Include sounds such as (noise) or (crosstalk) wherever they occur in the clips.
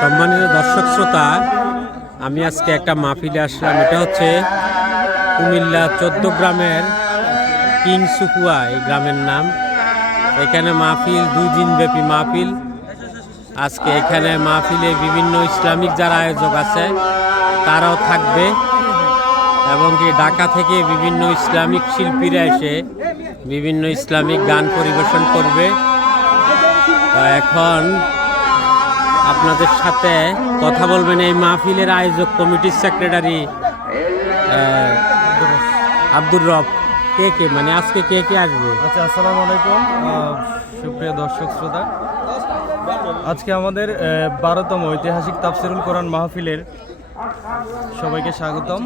সম্মানিত দর্শক শ্রোতা, আমি আজকে একটা মাহফিলে আসলাম। এটা হচ্ছে কুমিল্লা চোদ্দ গ্রামের কিং সুকুয়া, এই গ্রামের নাম। এখানে মাহফিল, দুই দিন ব্যাপী মাহফিল। আজকে এখানে মাহফিলে বিভিন্ন ইসলামিক যারা আয়োজক আছে, তারাও থাকবে। এবং কি ঢাকা থেকে বিভিন্ন ইসলামিক শিল্পীরা এসে বিভিন্ন ইসলামিক গান পরিবেশন করবে। এখন আপনাদের সাথে কথা বলবেন এই মাহফিলের আয়োজক কমিটির সেক্রেটারি আব্দুর রব। কে কে? মানে আজকে কে কে আসবে? আচ্ছা আসসালামু আলাইকুম। সুপ্রিয় দর্শক, শ্রোতা। আজকে আমাদের বারোতম ঐতিহাসিক তাফসিরুল কোরআন মাহফিলের সবাইকে স্বাগতম।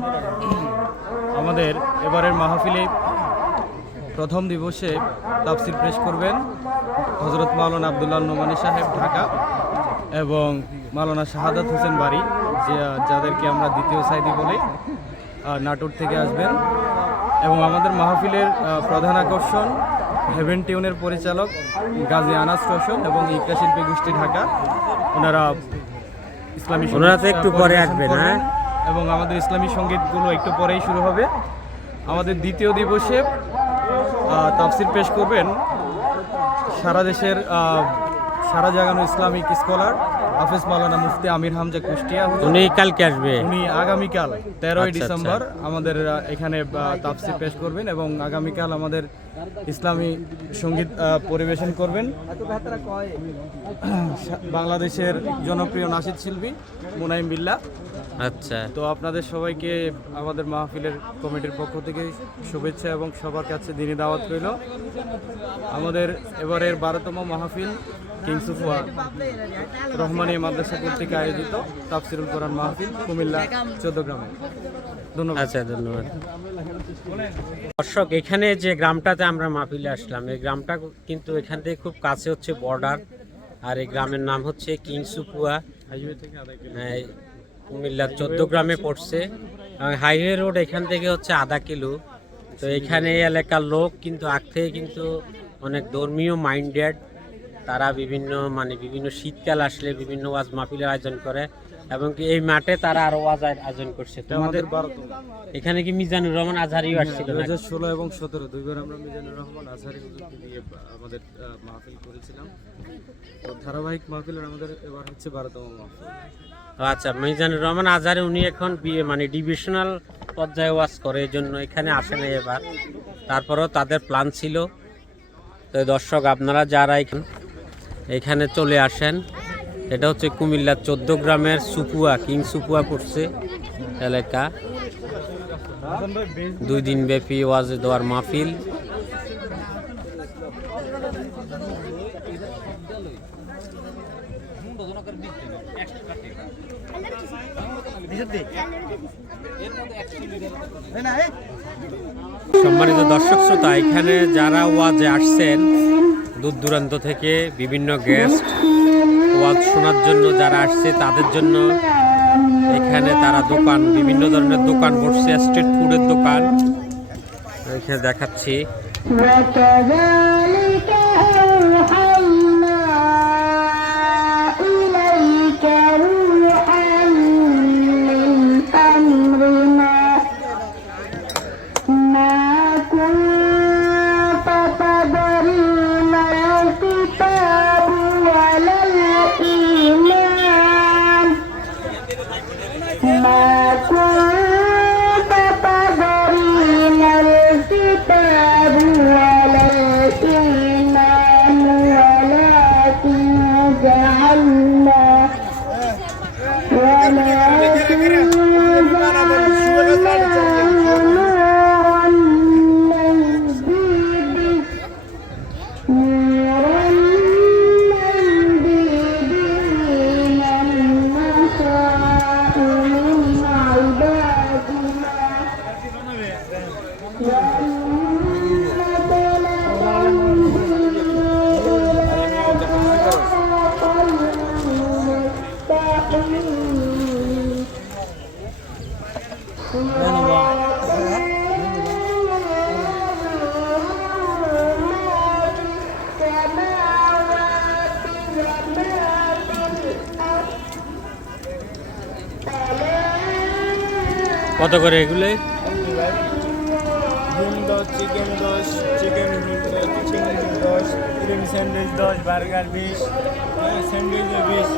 আমাদের এবারের মাহফিলে প্রথম দিবসে তাফসির পেশ করবেন হজরত মাওলানা আবদুল্লাহ নোমানি সাহেব, ঢাকা। এবং মালানা শাহাদাত হোসেন বাড়ি যে যাদেরকে আমরা দ্বিতীয় সাইদি বলি নাটোর থেকে আসবেন। এবং আমাদের মাহফিলের প্রধান আকর্ষণ হেভেন টিউনের পরিচালক গাজী আনাস রোশন এবং ইকা শিল্পী গোষ্ঠী ঢাকা। ওনারা ইসলামী ওনারা তো একটু পরে আসবেন, হ্যাঁ? এবং আমাদের ইসলামী সঙ্গীতগুলো একটু পরেই শুরু হবে। আমাদের দ্বিতীয় দিবসে তাফসির পেশ করবেন সারা দেশের সারা জাগানো ইসলামিক স্কলার হাফেজ মাওলানা মুফতি আমির হামজা কুষ্টিয়া উনি কালকে আসবে। উনি আগামীকাল তেরোই আচ্ছা, ডিসেম্বর আমাদের এখানে তাফসির পেশ করবেন এবং আগামীকাল আমাদের ইসলামী সংগীত পরিবেশন করবেন। (clears throat) বাংলাদেশের জনপ্রিয় নাসিদ শিল্পী মুনাইম বিল্লা। আচ্ছা। তো আপনাদের সবাইকে আমাদের মাহফিলের কমিটির পক্ষ থেকে শুভেচ্ছা এবং সবার কাছে দিনী দাওয়াত রইল। আমাদের এবারের বারোতম মাহফিল কিংসুফুয়া রহমানী মাদ্রাসা কর্তৃক আয়োজিত তাফসিরুল কোরআন মাহফিল কুমিল্লা চোদ্দ গ্রামে। ধন্যবাদ। আচ্ছা ধন্যবাদ। দর্শক, এখানে যে গ্রামটাতে আমরা মাহফিলে আসলাম, এই গ্রামটা কিন্তু এখান থেকে খুব কাছে হচ্ছে বর্ডার আর এই গ্রামের নাম হচ্ছে কিংসুপুয়া হাইওয়ে থেকে আধা কিলো কুমিল্লা চোদ্দ গ্রামে পড়ছে হাইওয়ে রোড এখান থেকে হচ্ছে আধা কিলো। তো এখানে এলাকার লোক কিন্তু আগ থেকে কিন্তু অনেক ধর্মীয় মাইন্ডেড তারা বিভিন্ন মানে বিভিন্ন শীতকাল আসলে বিভিন্ন ওয়াজ মাহফিলের আয়োজন করে এবং কি এই মাঠে তারা আরও ওয়াজ আয়োজন করছে। তোমাদের এখানে কি মিজানুর রহমান আজহারিও আসছিল দু হাজার ষোলো এবং সতেরো দুইবার আমরা মিজানুর রহমান আজহারি দিয়ে আমাদের মাহফিল করেছিলাম। তো ধারাবাহিক মাহফিলের আমাদের এবার হচ্ছে বারোতম মাহফিল। আচ্ছা মিজানুর রহমান আজহারি উনি এখন বিয়ে মানে ডিভিশনাল পর্যায়ে ওয়াজ করে এই জন্য এখানে আসে না এবার। তারপরেও তাদের প্ল্যান ছিল। তো দর্শক আপনারা যারা এখানে এখানে চলে আসেন। এটা হচ্ছে কুমিল্লার চোদ্দ গ্রামের সুপুয়া, কিং সুপুয়া পড়ছে এলাকা। দুই দিন ব্যাপী ওয়াজে দেওয়ার মাহফিল। সম্মানিত দর্শক শ্রোতা এখানে যারা ওয়াজে আসছেন দূর দূরান্ত থেকে বিভিন্ন গেস্ট ওয়াজ শোনার জন্য যারা আসছে তাদের জন্য এখানে তারা দোকান বিভিন্ন ধরনের দোকান বসছে স্ট্রিট ফুডের দোকান। এখানে দেখাচ্ছি। কত করে এগুলোই? ডিম দশ চিকেন দশ চিকেন চিকেন দশ ক্রিম স্যান্ডউইচ দশ বার্গার বিশ স্যান্ডউইচে বিশ।